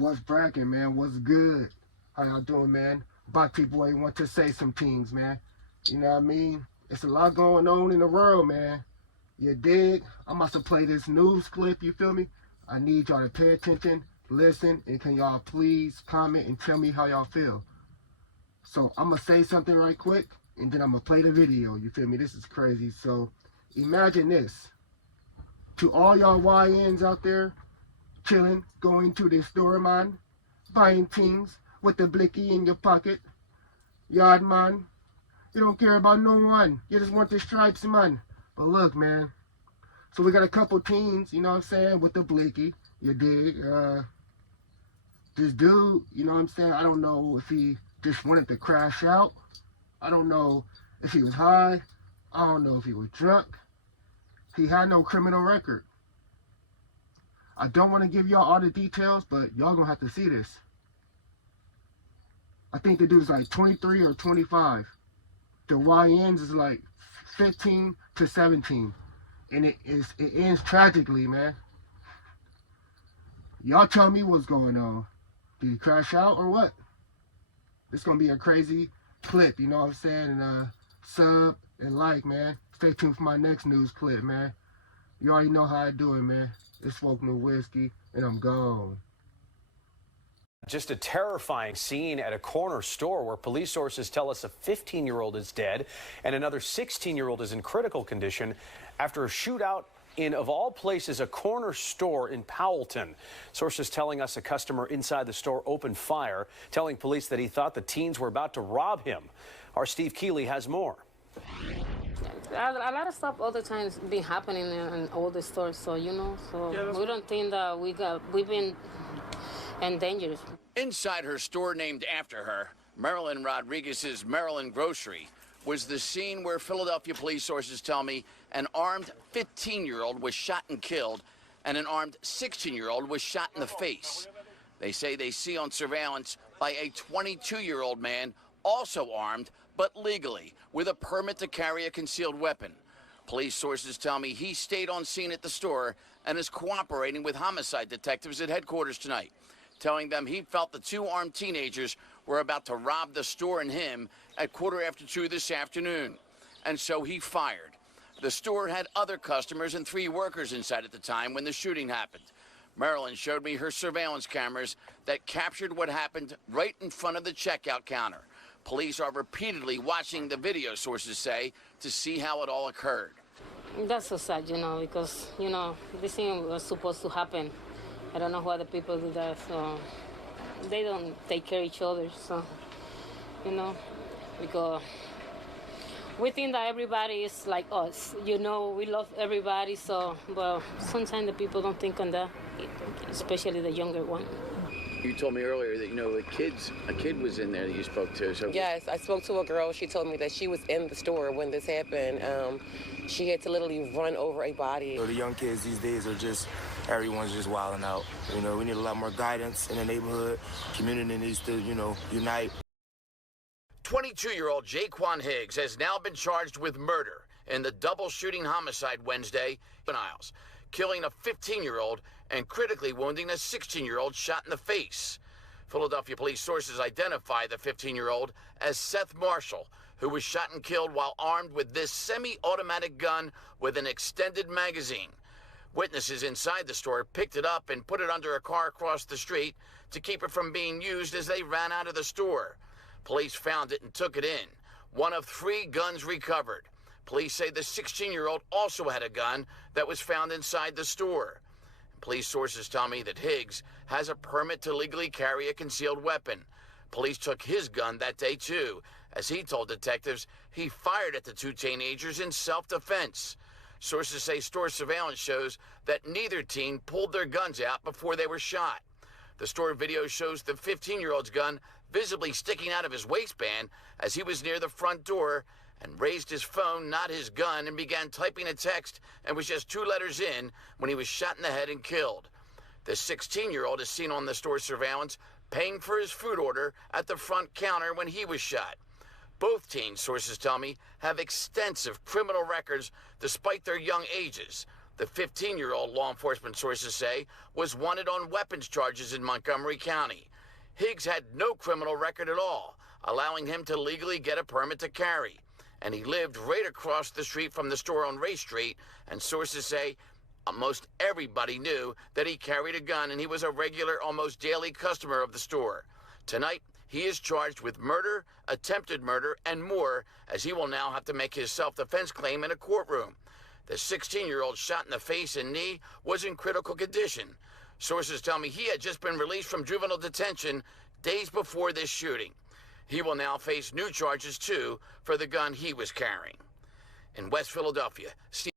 What's bracking, man? What's good? How y'all doing, man? Black people ain't want to say some things, man. You know what I mean? It's a lot going on in the world, man. You dig? I'm about to play this news clip, you feel me? I need y'all to pay attention, listen, and can y'all please comment and tell me how y'all feel. So I'm gonna say something right quick, and then I'm gonna play the video, you feel me? This is crazy. So imagine this. To all y'all YNs out there, chilling, going to the store, man, buying things with the blicky in your pocket. Yard, man, you don't care about no one. You just want the stripes, man. But look, man, so we got a couple teens, you know what I'm saying, with the blicky, you dig? This dude, you know what I'm saying, I don't know if he just wanted to crash out. I don't know if he was high. I don't know if he was drunk. He had no criminal record. I don't want to give y'all all the details, but y'all gonna have to see this. I think the dude's like 23 or 25. The YNs is like 15 to 17. And it ends tragically, man. Y'all tell me what's going on. Did he crash out or what? This gonna be a crazy clip, you know what I'm saying? And sub and like, man. Stay tuned for my next news clip, man. You already know how I do it, man. It's Smoking the Whiskey, and I'm gone. Just a terrifying scene at a corner store where police sources tell us a 15-year-old is dead and another 16-year-old is in critical condition after a shootout in, of all places, a corner store in Powellton. Sources telling us a customer inside the store opened fire, telling police that he thought the teens were about to rob him. Our Steve Keeley has more. A lot of stuff all the time has been happening in all the stores, so we don't think that we've been endangered. Inside her store named after her, Marilyn Rodriguez's Maryland Grocery, was the scene where Philadelphia police sources tell me an armed 15-year-old was shot and killed, and an armed 16-year-old was shot in the face. They say they see on surveillance by a 22-year-old man, also armed, but legally, with a permit to carry a concealed weapon. Police sources tell me he stayed on scene at the store and is cooperating with homicide detectives at headquarters tonight, telling them he felt the two armed teenagers were about to rob the store and him at 2:45 this afternoon. And so he fired. The store had other customers and 3 workers inside at the time when the shooting happened. Marilyn showed me her surveillance cameras that captured what happened right in front of the checkout counter. Police are repeatedly watching the video, sources say, to see how it all occurred. That's so sad, because, this thing was supposed to happen. I don't know why the people do that, so they don't take care of each other, so, because we think that everybody is like us, we love everybody, so, but sometimes the people don't think on that, especially the younger one. You told me earlier that, a kid was in there that you spoke to. So yes, I spoke to a girl. She told me that she was in the store when this happened. She had to literally run over a body. The young kids these days are everyone's just wilding out. We need a lot more guidance in the neighborhood. Community needs to, unite. 22-year-old Jaquan Higgs has now been charged with murder in the double shooting homicide Wednesday in Isles, killing a 15-year-old and critically wounding a 16-year-old shot in the face. Philadelphia police sources identify the 15-year-old as Seth Marshall, who was shot and killed while armed with this semi-automatic gun with an extended magazine. Witnesses inside the store picked it up and put it under a car across the street to keep it from being used as they ran out of the store. Police found it and took it in. One of 3 guns recovered. Police say the 16-year-old also had a gun that was found inside the store. Police sources tell me that Higgs has a permit to legally carry a concealed weapon. Police took his gun that day, too, as he told detectives he fired at the 2 teenagers in self-defense. Sources say store surveillance shows that neither teen pulled their guns out before they were shot. The store video shows the 15-year-old's gun visibly sticking out of his waistband as he was near the front door and raised his phone, not his gun, and began typing a text and was just 2 letters in when he was shot in the head and killed. The 16-year-old is seen on the store surveillance paying for his food order at the front counter when he was shot. Both teens, sources tell me, have extensive criminal records despite their young ages. The 15-year-old, law enforcement sources say, was wanted on weapons charges in Montgomery County. Higgs had no criminal record at all, allowing him to legally get a permit to carry. And he lived right across the street from the store on Ray Street, and sources say most everybody knew that he carried a gun and he was a regular, almost daily customer of the store. Tonight, he is charged with murder, attempted murder, and more, as he will now have to make his self-defense claim in a courtroom. The 16-year-old shot in the face and knee was in critical condition. Sources tell me he had just been released from juvenile detention days before this shooting. He will now face new charges, too, for the gun he was carrying. In West Philadelphia, Steve